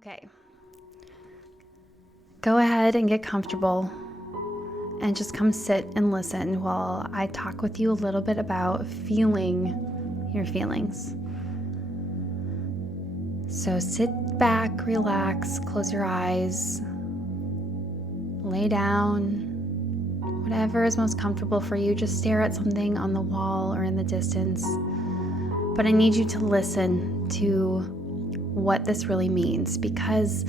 Okay. Go ahead and get comfortable and just come sit and listen while I talk with you a little bit about feeling your feelings. So sit back, relax, close your eyes, lay down, whatever is most comfortable for you. Just stare at something on the wall or in the distance. But I need you to listen to what this really means, because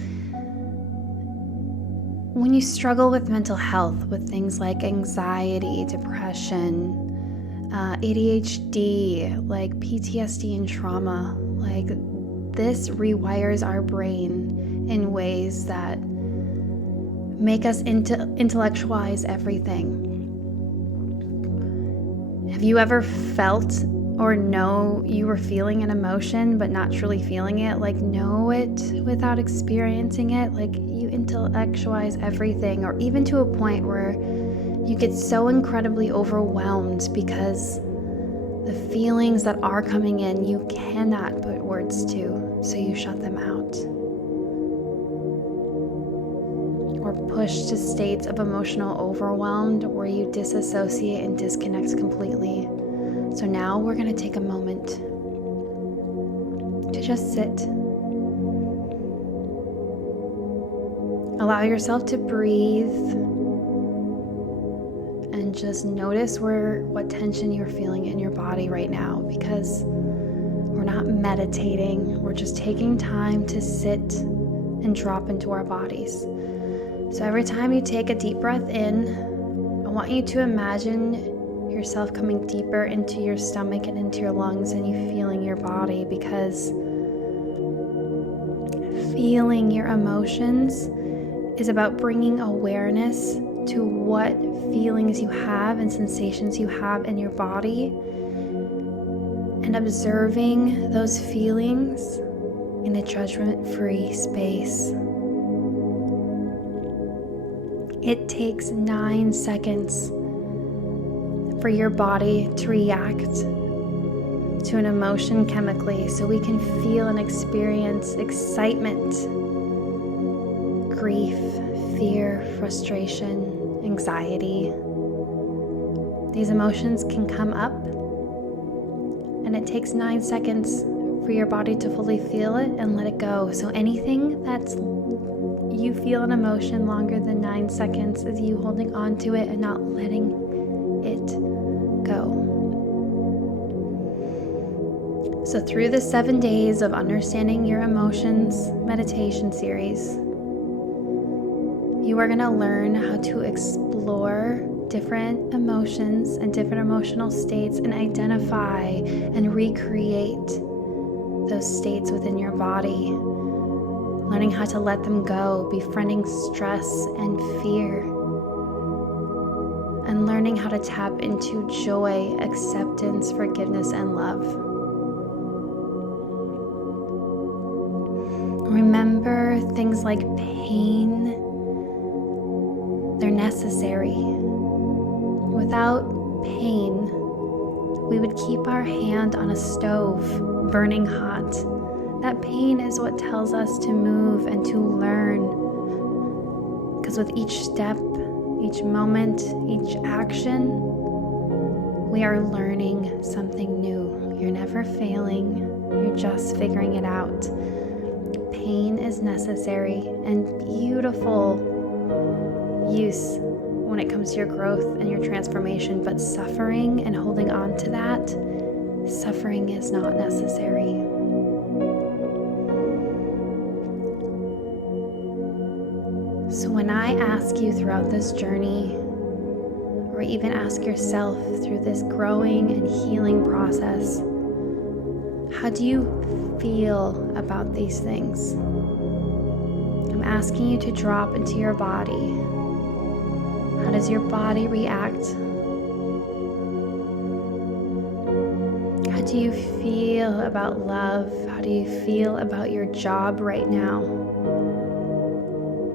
when you struggle with mental health, with things like anxiety, depression, ADHD, like PTSD and trauma, like this rewires our brain in ways that make us intellectualize everything. Have you ever felt or know you were feeling an emotion but not truly feeling it? Like know it without experiencing it? Like you intellectualize everything, or even to a point where you get so incredibly overwhelmed because the feelings that are coming in you cannot put words to, so you shut them out. Or pushed to states of emotional overwhelm where you disassociate and disconnect completely. So now we're going to take a moment to just sit. Allow yourself to breathe and just notice what tension you're feeling in your body right now, because we're not meditating, we're just taking time to sit and drop into our bodies. So every time you take a deep breath in, I want you to imagine yourself coming deeper into your stomach and into your lungs, and you feeling your body, because feeling your emotions is about bringing awareness to what feelings you have and sensations you have in your body, and observing those feelings in a judgment-free space. It takes 9 seconds for your body to react to an emotion chemically, so we can feel and experience excitement, grief, fear, frustration, anxiety. These emotions can come up, and it takes 9 seconds for your body to fully feel it and let it go. So anything that's you feel an emotion longer than 9 seconds is you holding on to it and not letting it go. So through the 7 days of Understanding Your Emotions meditation series, you are going to learn how to explore different emotions and different emotional states and identify and recreate those states within your body, learning how to let them go, befriending stress and fear, and learning how to tap into joy, acceptance, forgiveness, and love. Remember, things like pain, they're necessary. Without pain, we would keep our hand on a stove burning hot. That pain is what tells us to move and to learn. Because with each step, each moment, each action, we are learning something new. You're never failing, you're just figuring it out. Pain is necessary and beautiful use when it comes to your growth and your transformation, but suffering and holding on to that, suffering is not necessary. So when I ask you throughout this journey, or even ask yourself through this growing and healing process, how do you feel about these things? I'm asking you to drop into your body. How does your body react? How do you feel about love? How do you feel about your job right now?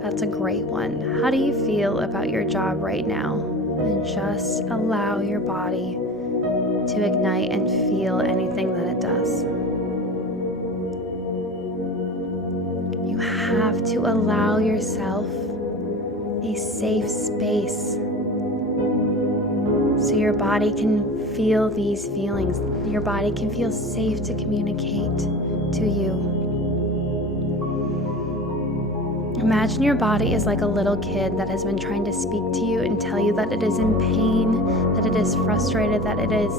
That's a great one. How do you feel about your job right now? And just allow your body to ignite and feel anything that it does. You have to allow yourself a safe space so your body can feel these feelings. Your body can feel safe to communicate to you. Imagine your body is like a little kid that has been trying to speak to you and tell you that it is in pain, that it is frustrated, that it is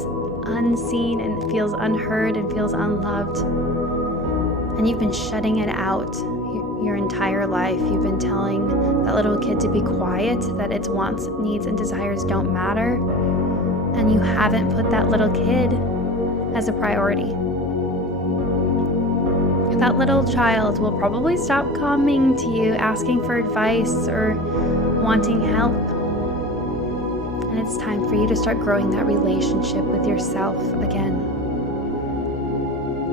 unseen and it feels unheard and feels unloved. And you've been shutting it out your entire life. You've been telling that little kid to be quiet, that its wants, needs, and desires don't matter. And you haven't put that little kid as a priority. That little child will probably stop coming to you asking for advice or wanting help. And it's time for you to start growing that relationship with yourself again.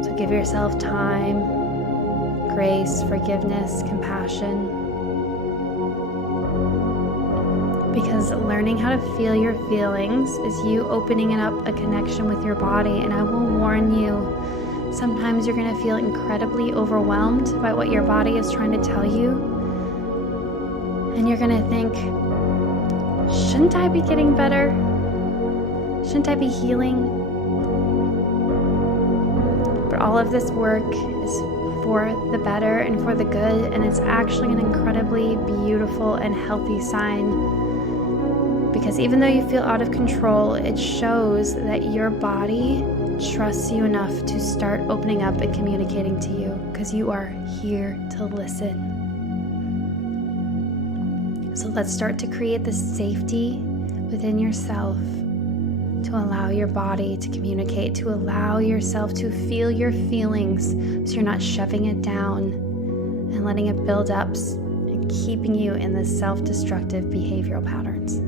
So give yourself time, grace, forgiveness, compassion. Because learning how to feel your feelings is you opening up a connection with your body. And I will warn you, sometimes you're going to feel incredibly overwhelmed by what your body is trying to tell you. And you're going to think, shouldn't I be getting better? Shouldn't I be healing? But all of this work is for the better and for the good, and it's actually an incredibly beautiful and healthy sign. Because even though you feel out of control, it shows that your body trusts you enough to start opening up and communicating to you, because you are here to listen. So let's start to create the safety within yourself to allow your body to communicate, to allow yourself to feel your feelings so you're not shoving it down and letting it build up and keeping you in the self-destructive behavioral patterns.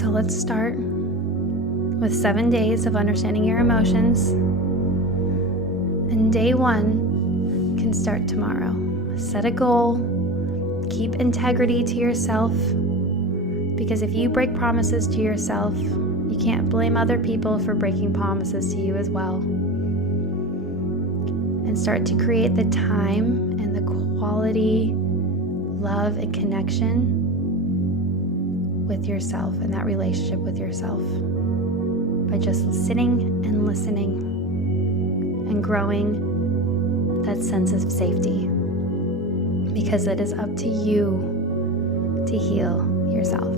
So let's start with 7 days of understanding your emotions. And day 1 can start tomorrow. Set a goal. Keep integrity to yourself. Because if you break promises to yourself, you can't blame other people for breaking promises to you as well. And start to create the time and the quality, love, and connection with yourself and that relationship with yourself by just sitting and listening and growing that sense of safety, because it is up to you to heal yourself.